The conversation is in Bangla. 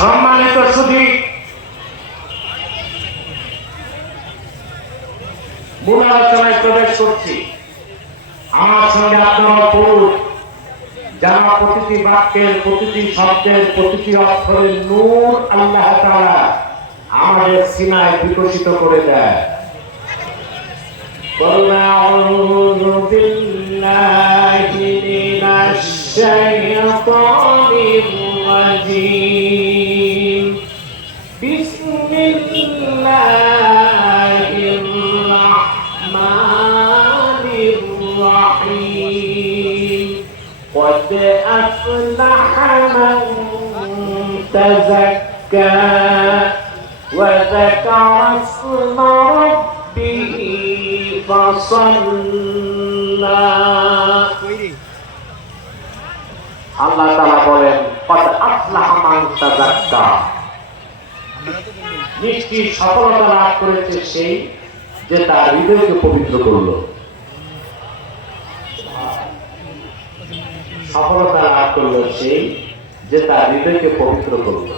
সম্মানিত সুধী, মূল আলোচনায় প্রবেশ করছি। আমার সঙ্গে আপনারা পড়ুন, যারা প্রতিটি বাক্যের, প্রতিটি শব্দের, প্রতিটি অক্ষরের নূর আল্লাহ তাআলা আমাদের সিনায় বিকশিত করে দেয়। قل أعوذ بالله من الشيطان الرجيم بسم الله الرحمن الرحيم قد أفلح من تزكى وذكر اسم ربه فصلى আল্লাহ তাআলা বলেন قد أفلح من تزكى, নিশ্চয়ই সফলতা লাভ করেছে সেই যে তার হৃদয়কে পবিত্র করলো। সফলতা লাভ করলো সেই যে তার হৃদয়কে পবিত্র করলো।